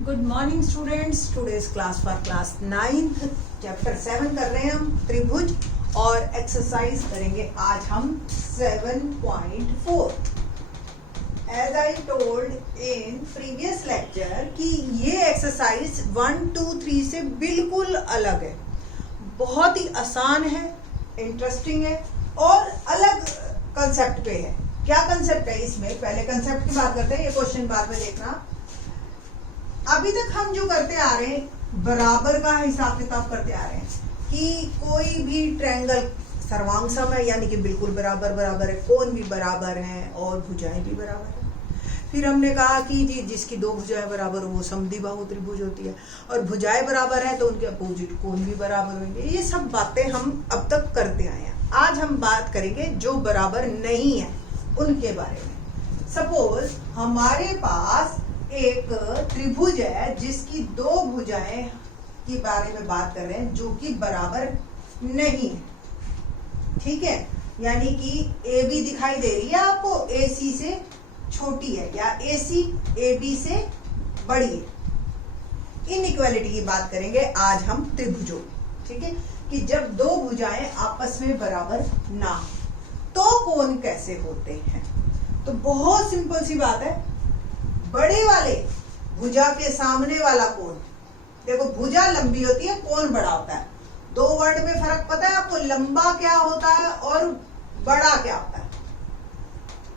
Good morning students. Today's class for class 9th chapter 7 कर रहे हैं हम त्रिभुज और एक्सरसाइज करेंगे आज हम 7.4। As I told in previous lecture कि ये एक्सरसाइज 1, 2, 3 से बिल्कुल अलग है, बहुत ही आसान है, इंटरेस्टिंग है और अलग कंसेप्ट पे है। क्या कंसेप्ट है इसमें? पहले कंसेप्ट की बात करते हैं, ये क्वेश्चन बाद में देखना। अभी तक हम जो करते आ रहे हैं बराबर का हिसाब किताब करते आ रहे हैं कि कोई भी ट्रायंगल सर्वांग है, यानी कि बिल्कुल बराबर है, कोण भी बराबर है और भुजाएं भी बराबर है। फिर हमने कहा कि जी जिसकी दो भुजाएं बराबर हो वो समद्विबाहु त्रिभुज होती है और भुजाएं बराबर है तो उनके अपोजिट कोण भी बराबर होंगे। ये सब बातें हम अब तक करते आए हैं। आज हम बात करेंगे जो बराबर नहीं है उनके बारे में। सपोज हमारे पास एक त्रिभुज है जिसकी दो भुजाएं के बारे में बात कर रहे हैं जो कि बराबर नहीं है, ठीक है। यानी कि ए बी दिखाई दे रही है आपको, ए सी से छोटी है या ए सी ए बी से बड़ी है। इनइक्वालिटी की बात करेंगे आज हम त्रिभुजों, ठीक है, कि जब दो भुजाएं आपस में बराबर ना हो तो कोण कैसे होते हैं। तो बहुत सिंपल सी बात है, बड़े वाले भुजा के सामने वाला कोण, देखो भुजा लंबी होती है, कोण बड़ा होता है। दो वर्ड में फर्क पता है आपको, लंबा क्या होता है और बड़ा क्या होता है,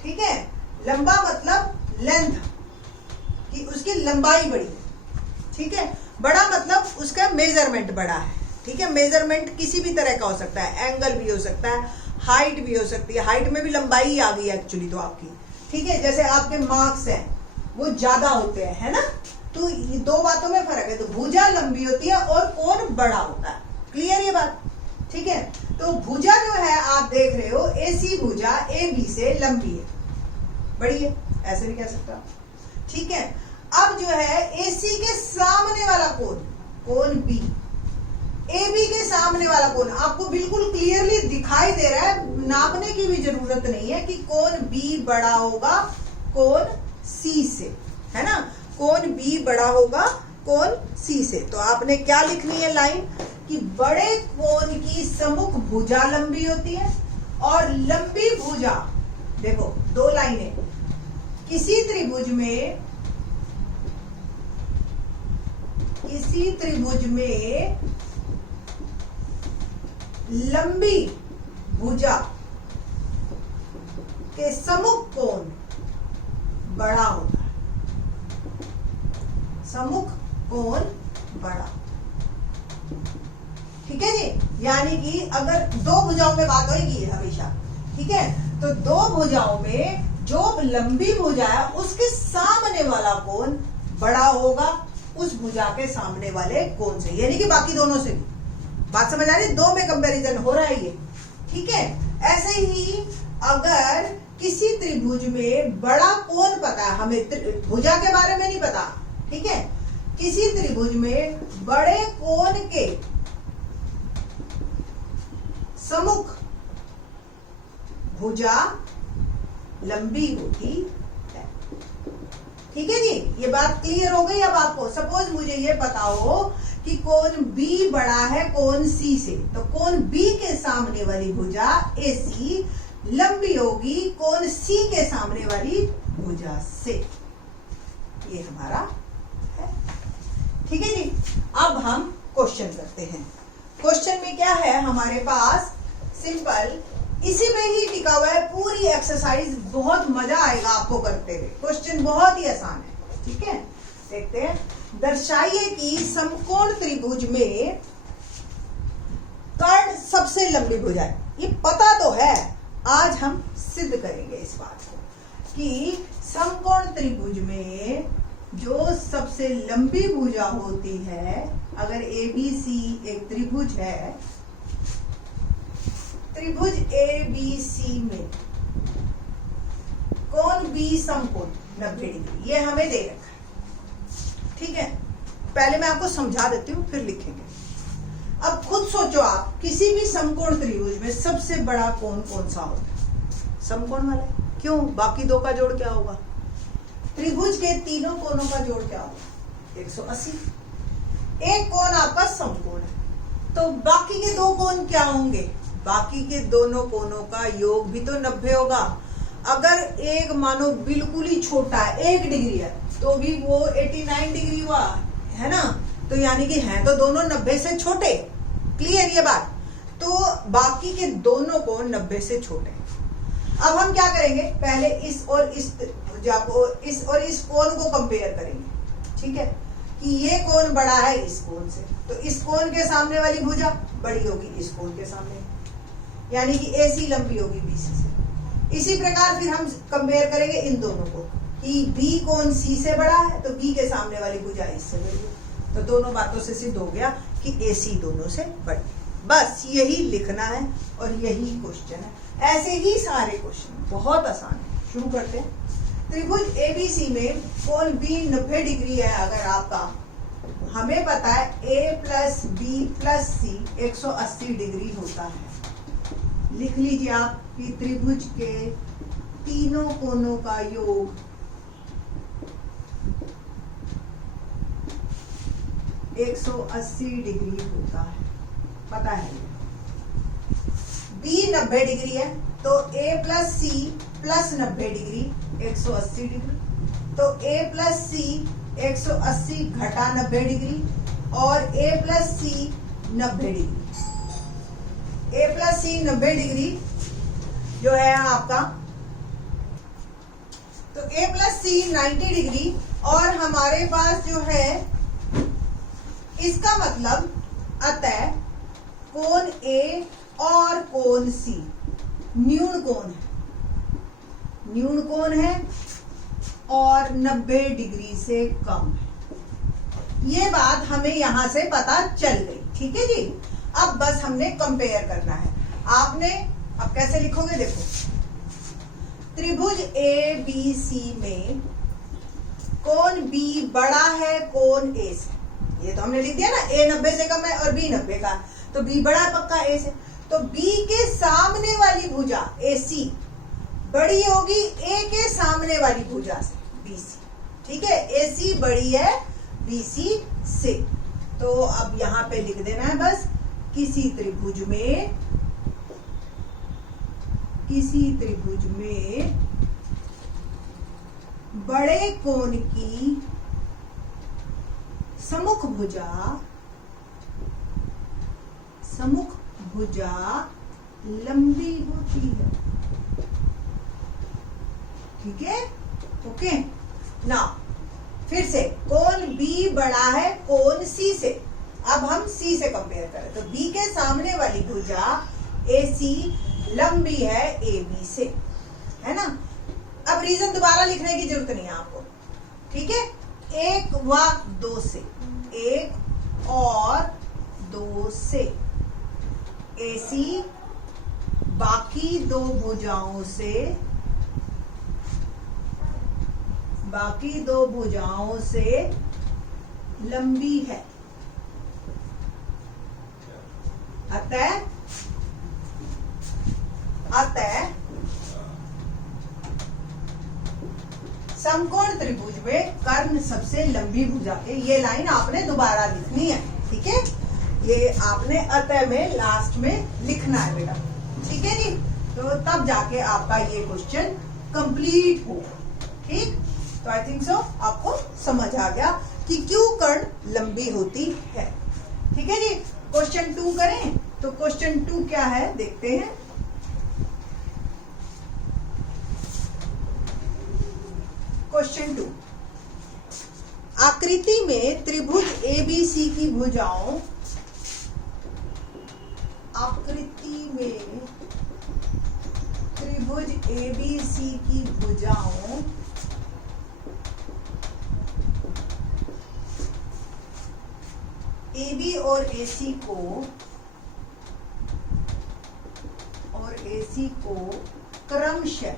ठीक है। लंबा मतलब लेंथ, कि उसकी लंबाई बड़ी है, ठीक है। बड़ा मतलब उसका मेजरमेंट बड़ा है, ठीक है। मेजरमेंट किसी भी तरह का हो सकता है, एंगल भी हो सकता है, हाइट भी हो सकती है। हाइट में भी लंबाई आ गई एक्चुअली तो आपकी, ठीक है। जैसे आपके मार्क्स हैं वो ज्यादा होते हैं, है ना। तो ये दो बातों में फर्क है। तो भुजा लंबी होती है और कोण बड़ा होता है। क्लियर ये बात, ठीक है। तो भुजा जो है आप देख रहे हो, एसी भुजा ए बी से लंबी है, बड़ी है, ऐसे भी कह सकता, ठीक है। अब जो है एसी के सामने वाला कोण, कोण बी, ए बी के सामने वाला कोण आपको बिल्कुल क्लियरली दिखाई दे रहा है, नापने की भी जरूरत नहीं है कि कोण बी बड़ा होगा कोण सी से, है ना। कोण बी बड़ा होगा कोण सी से। तो आपने क्या लिखनी है लाइन, कि बड़े कोण की सम्मुख भुजा लंबी होती है और लंबी भुजा, देखो दो लाइनें, किसी त्रिभुज में लंबी भुजा के सम्मुख कोण बड़ा होता है, सम्मुख कोण बड़ा, ठीक है जी। यानी कि अगर दो भुजाओं में बात होगी हमेशा, ठीक है, तो दो भुजाओं में जो लंबी भुजा है उसके सामने वाला कोण बड़ा होगा उस भुजा के सामने वाले कोण से, यानी कि बाकी दोनों से भी। बात समझ आ रही? दो में कंपैरिजन हो रहा है ये, ठीक है। ऐसे ही अगर किसी त्रिभुज में बड़ा कोण पता है, हमें भुजा के बारे में नहीं पता, ठीक है। किसी त्रिभुज में बड़े कोण के सम्मुख भुजा लंबी होती है, ठीक है जी। ये बात क्लियर हो गई अब आपको। सपोज मुझे ये बताओ कि कोण बी बड़ा है कोण सी से, तो कोण बी के सामने वाली भुजा एसी लंबी होगी कोण सी के सामने वाली भुजा से। ये हमारा है, ठीक है जी। अब हम क्वेश्चन करते हैं। क्वेश्चन में क्या है हमारे पास, सिंपल, इसी में ही टिका हुआ है पूरी एक्सरसाइज। बहुत मजा आएगा आपको करते हुए। क्वेश्चन बहुत ही आसान है, ठीक है। देखते हैं। दर्शाइए कि समकोण त्रिभुज में कर्ण सबसे लंबी भुजा है। ये पता तो है, आज हम सिद्ध करेंगे इस बात को कि समकोण त्रिभुज में जो सबसे लंबी भुजा होती है, अगर ए बी सी एक त्रिभुज है, त्रिभुज ए बी सी में कोण बी समकोण 90 डिग्री, ये हमें दे रखा है, ठीक है। पहले मैं आपको समझा देती हूँ फिर लिखेंगे। अब खुद सोचो आप, किसी भी समकोण त्रिभुज में सबसे बड़ा कोण कौन सा होता है? समकोण वाला। क्यों? बाकी दो का जोड़ क्या होगा? त्रिभुज के तीनों कोणों का जोड़ क्या होगा? 180। एक कोण आपका समकोण है, तो बाकी के दो कोण क्या होंगे? बाकी के दोनों कोणों का योग भी तो 90 होगा। अगर एक मानो बिल्कुल ही छोटा है, 1 डिग्री है, तो भी वो 89 डिग्री हुआ, है ना? तो यानी कि हैं तो दोनों 90 से छोटे। क्लियर ये बात? तो बाकी के दोनों कोण 90 से छोटे। अब हम क्या करेंगे? पहले इस और इस भुजा को, इस और इस कोण को कंपेयर करेंगे, ठीक है? कि ये कोण बड़ा है इस कोण से, तो इस कोण के सामने वाली भुजा बड़ी होगी इस कोण के सामने, यानी कि AC लंबी होगी BC से। इसी प्रकार फिर हम कंपेयर करेंगे इन दोनों को कि B कोण C से बड़ा है, तो B के सामने वाली भुजा इससे बड़ी है। तो दोनों बातों से सिद्ध हो गया कि AC दोनों से बड़ी। बस यही लिखना है और यही क्वेश्चन है। ऐसे ही सारे क्वेश्चन बहुत आसान है। शुरू करते हैं। त्रिभुज ABC में कोण B 90 डिग्री है अगर आपका, हमें पता है A plus B plus C 180 degree होता है। लिख लीजिए आप कि त्रिभुज के तीनों कोणों का योग 180 डिग्री होता है, पता है। B 90 डिग्री है, तो A plus C plus 90 degree 180 degree, तो A प्लस C 180 घटा 90 डिग्री और A plus C 90 degree. A plus C 90 degree जो है आपका, तो A प्लस C 90 डिग्री, और हमारे पास जो है इसका मतलब अतः कोण A और कोण C न्यून कोण है, न्यून कोण है और 90 डिग्री से कम है। ये बात हमें यहां से पता चल गई, ठीक है जी। अब बस हमने कंपेयर करना है। आपने अब कैसे लिखोगे? देखो, त्रिभुज ABC में कोण B बड़ा है कोण A से, ये तो हमने लिख दिया ना, A 90 से कम है और B 90 का, तो B बड़ा है पक्का A से। तो B के सामने वाली भुजा AC बड़ी होगी A के सामने वाली भुजा से BC, ठीक है? AC बड़ी है BC से। तो अब यहां पे लिख देना है बस, किसी त्रिभुज में बड़े कोण की सम्मुख भुजा लंबी होती है, ठीक है? ओके ना, फिर से कोण B बड़ा है कोण C से। अब हम C से कंपेयर करें, तो B के सामने वाली भुजा AC लंबी है AB से, है ना? अब रीजन दोबारा लिखने की जरूरत नहीं है आपको, ठीक है? 1 व 2 से, 1 और 2 से AC बाकी दो भुजाओं से लंबी है, अतः समकोण त्रिभुज में कर्ण सबसे लंबी भुजा है। ये लाइन आपने दोबारा लिखनी है, ठीक है? ये आपने अतः में लास्ट में लिखना है बेटा, ठीक है जी? तो तब जाके आपका ये क्वेश्चन कंप्लीट हो, ठीक? तो आई थिंक सो आपको समझ आ गया कि क्यों कर्ण लंबी होती है, ठीक है जी? क्वेश्चन 2 करें, तो क्वेश्चन 2 क्या है देखते हैं। क्वेश्चन 2, आकृति में त्रिभुज ABC की भुजाओं, आकृति में त्रिभुज ABC की भुजाओं AB और AC को क्रमशः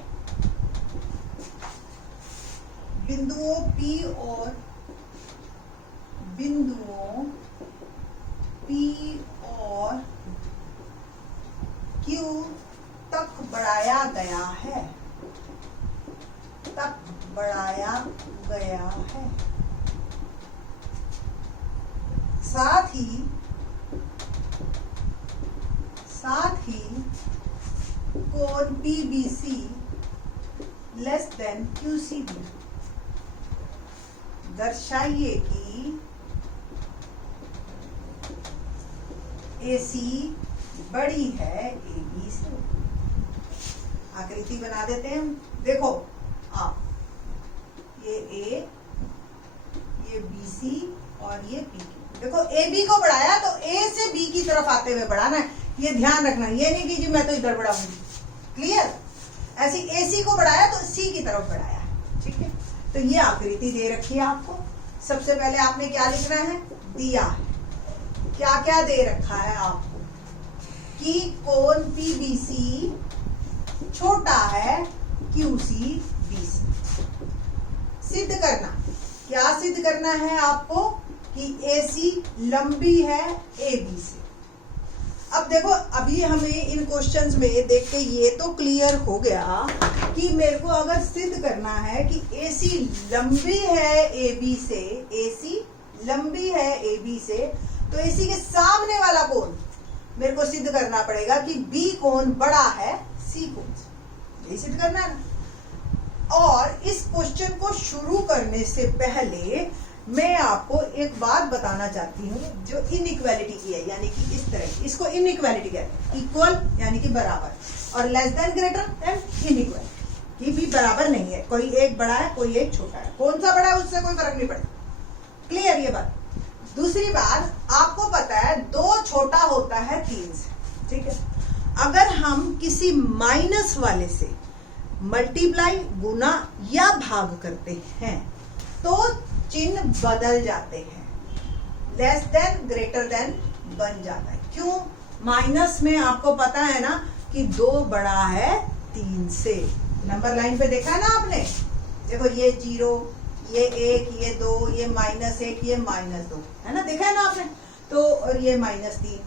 बिंदुओं P और Q तक बढ़ाया गया है, साथ ही कोण PBC लेस देन QCB। दर्शाइए कि AC बड़ी है AB से। आकृति बना देते हैं। देखो आप, ये A, ये BC और ये PQ। देखो AB को बढ़ाया तो A से B की तरफ आते हुए बढ़ाना है, ये ध्यान रखना। ये नहीं कि जी मैं तो इधर बढ़ाऊंगी, क्लियर। ऐसे AC को बढ़ाया तो C की तरफ बढ़ाया, ठीक है। तो ये आकृति दे रखी है आपको। सबसे पहले आपने क्या लिखना है, दिया है। क्या क्या दे रखा है आपको कि कोण PBC छोटा है QCBC। सिद्ध करना, क्या सिद्ध करना है आपको कि AC लंबी है AB से। अब देखो, अभी हमें इन क्वेश्चंस में देख के ये तो क्लियर हो गया कि मेरे को अगर सिद्ध करना है कि AC लंबी है AB से, AC लंबी है AB से, तो AC के सामने वाला कोण मेरे को सिद्ध करना पड़ेगा कि B कोण बड़ा है C कोण से। यही सिद्ध करना है ना। और इस क्वेश्चन को शुरू करने से पहले मैं आपको एक बात बताना चाहती हूँ जो इनइक्वालिटी की है, यानी कि इस तरह, इसको इनइक्वालिटी कहते हैं। इक्वल यानी कि बराबर, और less than greater than inequal कि भी बराबर नहीं है, कोई एक बड़ा है कोई एक छोटा है। कौन सा बड़ा है उससे कोई फर्क नहीं पड़ता, क्लियर ये बात। दूसरी बात, आपको पता है 2 छोटा होता है 3 से, ठीक है। अगर हम किसी माइनस वाले से मल्टीप्लाई, गुना या भाग करते हैं तो चिन्ह बदल जाते हैं, लेस देन ग्रेटर देन बन जाता है। क्यों? माइनस में आपको पता है ना कि 2 बड़ा है 3 से। नंबर लाइन पे देखा है ना आपने, देखो ये 0, ये 1, ये 2, ये -1, ये -2, है ना, देखा है ना आपने। तो और ये -3,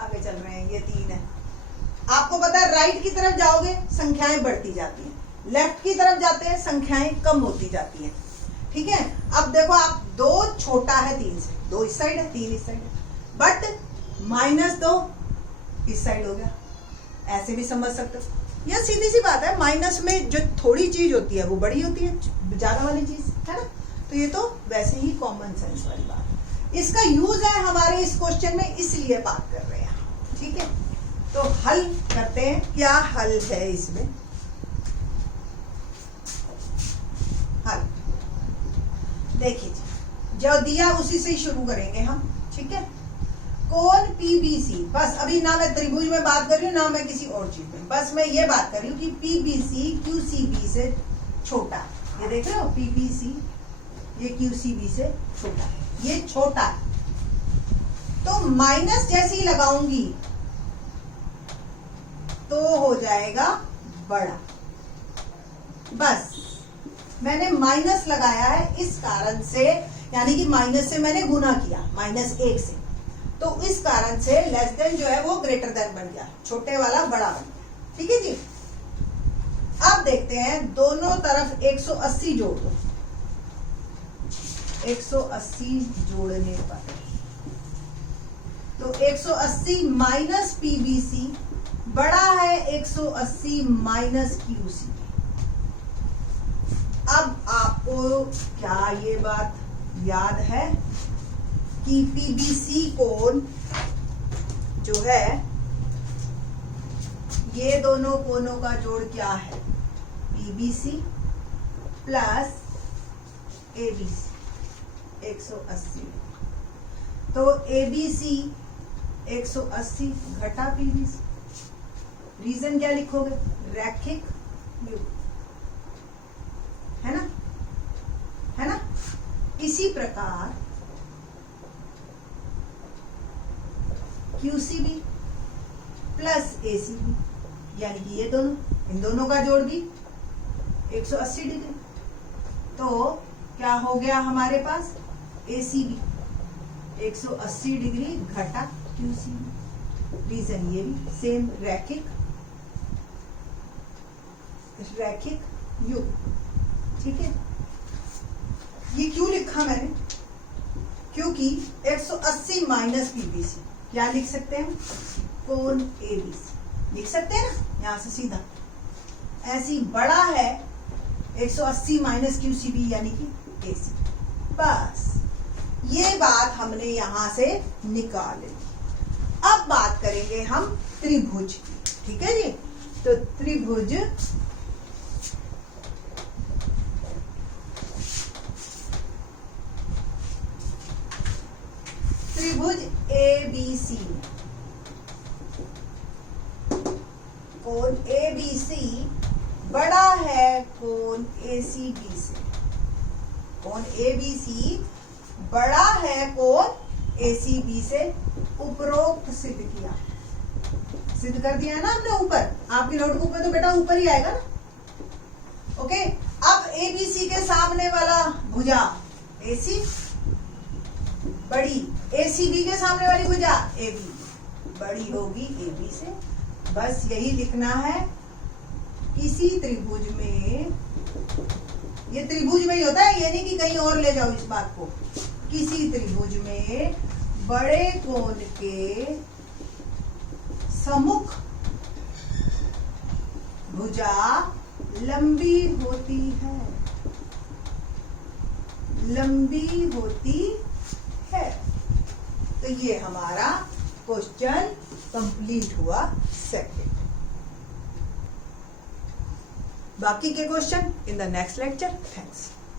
आगे चल रहे हैं, ये 3 है। आपको पता है राइट की तरफ जाओगे संख्याएं बढ़ती जाती हैं, लेफ्ट की तरफ जाते हैं संख्याएं कम होती जाती हैं, ठीक है। अब देखो आप 2 छोटा है 3 से, 2 इस साइड है 3 इस साइड है, बट -2 इस साइड हो गया, ऐसे भी समझ सकते हो। यह सीधी सी बात है, माइनस में जो थोड़ी चीज होती है वो बड़ी होती है ज्यादा वाली चीज, है ना। तो ये तो वैसे ही कॉमन सेंस वाली बात है। इसका यूज है हमारे इस क्वेश्चन में, इसलिए बात कर रहे हैं, ठीक है। तो हल करते हैं, क्या हल है इसमें। हल देखिए, जो दिया उसी से ही शुरू करेंगे हम, ठीक है। कोण PBC, बस अभी ना मैं त्रिभुज में बात कर रही हूँ ना मैं किसी और चीज में, बस मैं ये बात कर रही हूँ कि PBC QCB से छोटा है। ये देख रहे हो, PBC ये QCB से छोटा है, ये छोटा है। तो माइनस जैसे ही लगाऊंगी तो हो जाएगा बड़ा। बस मैंने माइनस लगाया है इस कारण से, यानी कि माइनस से मैंने गुना किया, -1 से, तो इस कारण से लेस देन जो है वो ग्रेटर देन बन गया, छोटे वाला बड़ा बन गया, ठीक है जी। अब देखते हैं, दोनों तरफ 180 जोड़ दो। 180 जोड़ने पर तो 180 माइनस PBC बड़ा है 180 माइनस QCB। अब आपको क्या ये बात याद है कि PBC कोण जो है, ये दोनों कोणों का जोड़ क्या है, PBC प्लस ABC 180। तो ABC 180 घटा PBC, रीजन क्या लिखोगे, रैखिक युग्म, है ना, है ना। इसी प्रकार QCB प्लस ACB, यानी कि ये दोनों, इन दोनों का जोड़ भी 180 डिग्री। तो क्या हो गया हमारे पास, ACB 180 डिग्री घटा QCB। रीजन ये भी सेम, रैखिक युग्म, ठीक है। ये क्यों लिखा मैंने, क्योंकि क्योंकि 180 माइनस PBC क्या लिख सकते हैं, कोण ABC लिख सकते हैं ना, यहां से सीधा ऐसी बड़ा है 180 माइनस QCB यानी कि AC। बस ये बात हमने यहां से निकाल ली। अब बात करेंगे हम त्रिभुज की, ठीक है जी। तो त्रिभुज ABC में कोण ABC बड़ा है कोण ACB से, कोण ABC बड़ा है कोण ACB से, उपरोक्त सिद्ध किया, सिद्ध कर दिया है ना हमने ऊपर, आपकी नोटबुक में तो बेटा ऊपर ही आएगा ना। ओके, अब ABC के सामने वाला भुजा AC बड़ी, ACB के सामने वाली भुजा AB बड़ी होगी AB से। बस यही लिखना है, किसी त्रिभुज में, ये त्रिभुज में ही होता है, ये नहीं कि कहीं और ले जाओ इस बात को, किसी त्रिभुज में बड़े कोण के सम्मुख भुजा लंबी होती है, लंबी होती है। तो ये हमारा क्वेश्चन कंप्लीट हुआ सेकंड। बाकी के question in the next lecture. Thanks.